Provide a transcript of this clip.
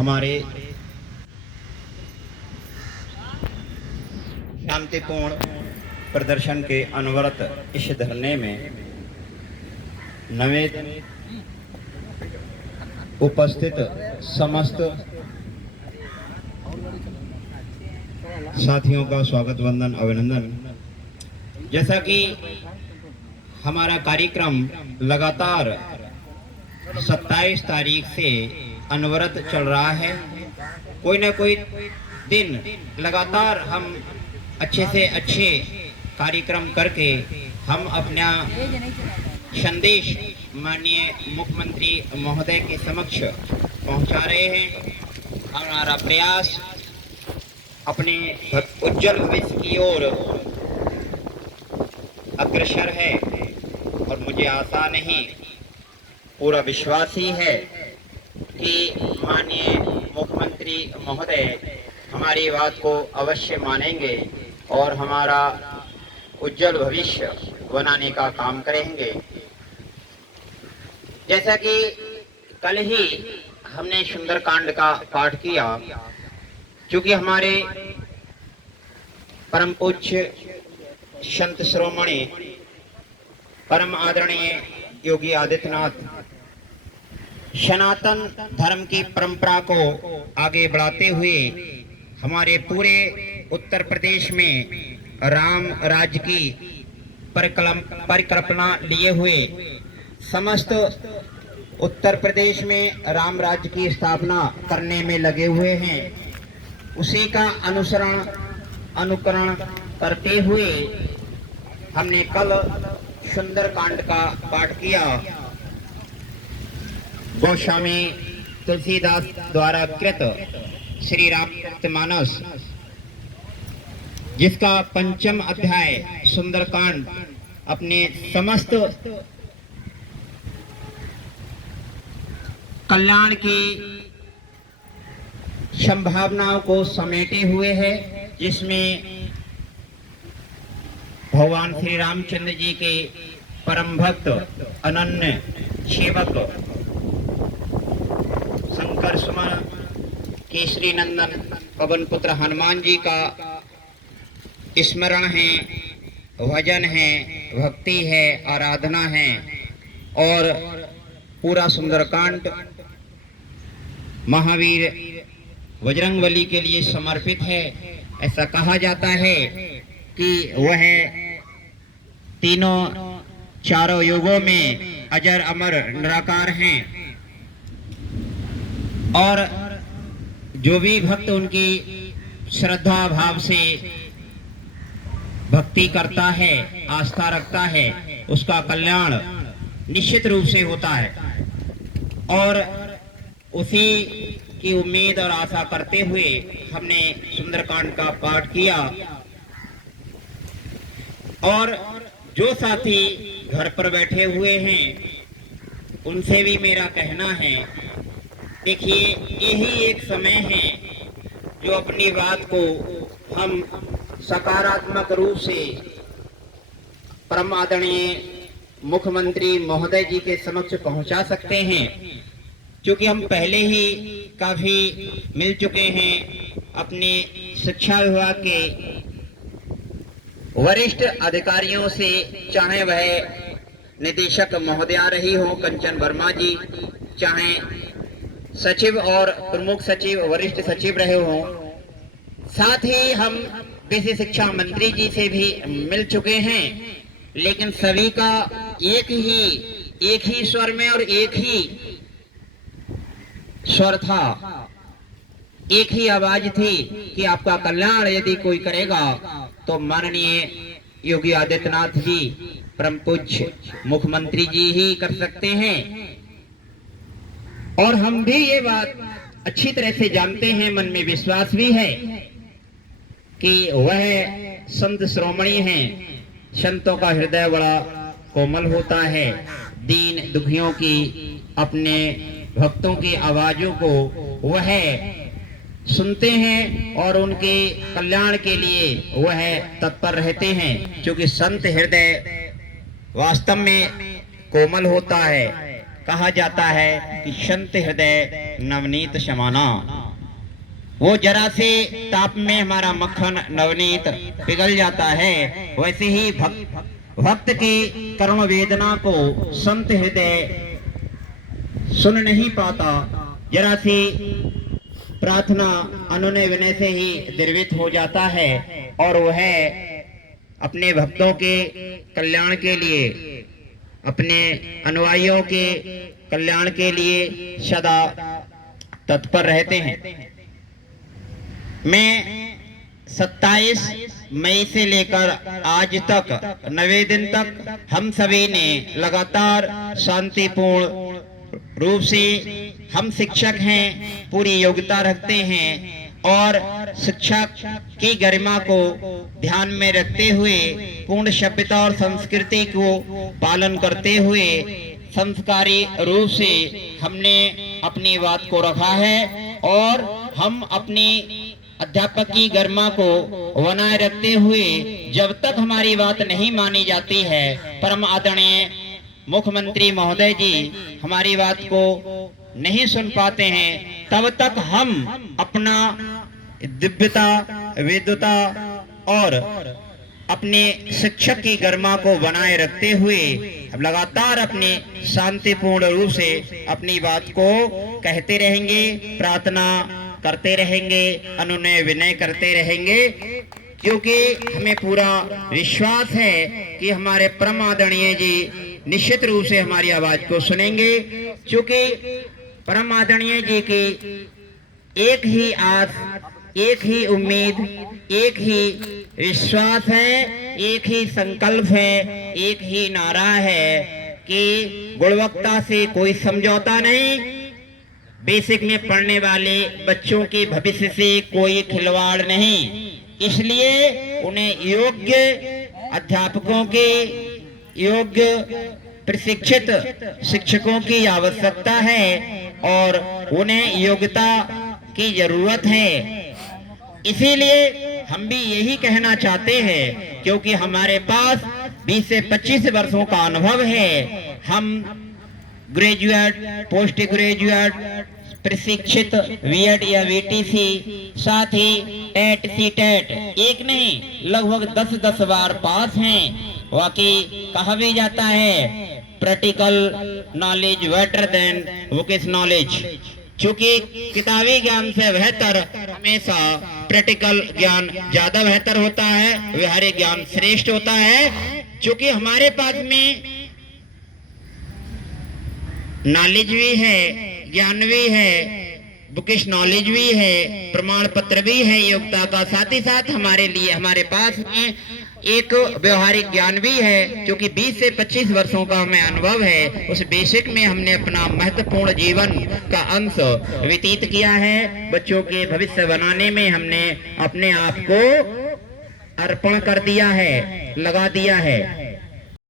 हमारे शांतिपूर्ण प्रदर्शन के अनवरत इस धरने में नवेद उपस्थित समस्त साथियों का स्वागत वंदन अभिनंदन। जैसा कि हमारा कार्यक्रम लगातार 27 तारीख से अनवरत चल रहा है, कोई ना कोई दिन लगातार हम अच्छे से अच्छे कार्यक्रम करके हम अपना संदेश माननीय मुख्यमंत्री महोदय के समक्ष पहुंचा रहे हैं। हमारा प्रयास अपने उज्जवल भविष्य की ओर अग्रसर है और मुझे आशा नहीं, पूरा विश्वास ही है कि माननीय मुख्यमंत्री महोदय हमारी बात को अवश्य मानेंगे और हमारा उज्जवल भविष्य बनाने का काम करेंगे। जैसा कि कल ही हमने सुंदरकांड का पाठ किया, क्योंकि हमारे परम पूज्य संत शिरोमणि परम आदरणीय योगी आदित्यनाथ सनातन धर्म की परंपरा को आगे बढ़ाते हुए हमारे पूरे उत्तर प्रदेश में राम राज्य की परिकल्पना लिए हुए समस्त उत्तर प्रदेश में राम राज्य की स्थापना करने में लगे हुए हैं। उसी का अनुकरण करते हुए हमने कल सुंदरकांड का पाठ किया। गोस्वामी तुलसीदास द्वारा कृत श्री रामचरितमानस, जिसका 5वां अध्याय सुंदरकांड अपने समस्त कल्याण की संभावनाओं को समेटे हुए है, जिसमें भगवान श्री रामचंद्र जी के परम भक्त अनन्य सेवक शंकर सुमन केसरी नंदन पवन पुत्र हनुमान जी का स्मरण है, भजन है, भक्ति है, आराधना है और पूरा सुंदरकांड महावीर बजरंगबली के लिए समर्पित है। ऐसा कहा जाता है कि वह तीनों चारों युगों में अजर अमर निराकार हैं और जो भी भक्त उनकी श्रद्धा भाव से भक्ति करता है, आस्था रखता है, उसका कल्याण निश्चित रूप से होता है। और उसी की उम्मीद और आशा करते हुए हमने सुंदरकांड का पाठ किया। और जो साथी घर पर बैठे हुए हैं उनसे भी मेरा कहना है, देखिए यही एक समय है जो अपनी बात को हम सकारात्मक रूप से परम आदरणीय मुख्यमंत्री महोदय जी के समक्ष पहुंचा सकते हैं, क्योंकि हम पहले ही काफी मिल चुके हैं अपने शिक्षा विभाग के वरिष्ठ अधिकारियों से, चाहे वह निदेशक महोदया रही हो कंचन वर्मा जी, चाहे सचिव और प्रमुख सचिव वरिष्ठ सचिव रहे हो, साथ ही हम विशेष शिक्षा मंत्री जी से भी मिल चुके हैं। लेकिन सभी का एक ही स्वर में और एक ही स्वर था, एक ही आवाज थी कि आपका कल्याण यदि कोई करेगा तो माननीय योगी आदित्यनाथ जी परम पूज्य मुख्यमंत्री जी ही कर सकते हैं। और हम भी ये बात अच्छी तरह से जानते हैं, मन में विश्वास भी है कि वह संत शिरोमणि हैं। संतों का हृदय बड़ा कोमल होता है, दीन दुखियों की, अपने भक्तों की आवाजों को वह सुनते हैं और उनके कल्याण के लिए वह तत्पर रहते हैं, क्योंकि संत हृदय वास्तव में कोमल होता है। कहा जाता है कि संत हृदय नवनीत समाना। वो जरा से ताप में हमारा मक्खन नवनीत पिघल जाता है, वैसे ही भक्त की करुण वेदना को संत हृदय सुन नहीं पाता। जरा सी प्रार्थना अनुनय विनय से ही द्रवित हो जाता है और वह अपने भक्तों के कल्याण के लिए, अपने अनुयायियों के कल्याण के लिए सदा तत्पर रहते हैं। मैं 27 मई से लेकर आज तक 9 दिन तक हम सभी ने लगातार शांतिपूर्ण रूप से, हम शिक्षक हैं, पूरी योग्यता रखते हैं और शिक्षक की गरिमा को ध्यान में रखते हुए, पूर्ण सभ्यता और संस्कृति को पालन करते हुए संस्कारी रूप से हमने अपनी बात को रखा है और हम अपनी अध्यापक की गरिमा को बनाए रखते हुए जब तक हमारी बात नहीं मानी जाती है, परम आदरणीय मुख्यमंत्री महोदय जी हमारी बात को नहीं सुन पाते हैं, तब तक हम अपना दिव्यता, वेद्यता और अपने शिक्षक की गरिमा को बनाए रखते हुए लगातार अपने शांतिपूर्ण रूप से अपनी बात को कहते रहेंगे, प्रार्थना करते रहेंगे, अनुनय विनय करते रहेंगे, क्योंकि हमें पूरा विश्वास है कि हमारे परम आदरणीय जी निश्चित रूप से हमारी आवाज को सुनेंगे, क्योंकि परम आदरणीय जी की एक ही आस, एक ही उम्मीद, एक ही विश्वास है, एक ही संकल्प है, एक ही नारा है कि गुणवत्ता से कोई समझौता नहीं, बेसिक में पढ़ने वाले बच्चों के भविष्य से कोई खिलवाड़ नहीं। इसलिए उन्हें योग्य अध्यापकों के, योग्य प्रशिक्षित शिक्षकों की आवश्यकता है और उन्हें योग्यता की जरूरत है। इसीलिए हम भी यही कहना चाहते हैं, क्योंकि हमारे पास 20 से 25 वर्षों का अनुभव है। हम ग्रेजुएट, पोस्ट ग्रेजुएट, प्रशिक्षित बीएड या वीटीसी, साथ ही टेट, सीटेट एक नहीं लगभग 10 बार पास हैं। वाकई कहा भी जाता है practical knowledge better than bookish knowledge, क्योंकि किताबी ज्ञान से बेहतर हमेशा प्रैक्टिकल ज्ञान ज्यादा बेहतर होता है, व्यवहारिक ज्ञान श्रेष्ठ होता है। क्योंकि हमारे पास में नॉलेज भी है, ज्ञान भी है, बुकिश नॉलेज भी है, प्रमाण पत्र भी है योग्यता का, साथ ही साथ हमारे लिए हमारे पास में एक व्यवहारिक ज्ञान भी है, क्योंकि 20 से 25 वर्षों का हमें अनुभव है। उस बेसिक में हमने अपना महत्वपूर्ण जीवन का अंश व्यतीत किया है। बच्चों के भविष्य बनाने में हमने अपने आप को अर्पण कर दिया है, लगा दिया है।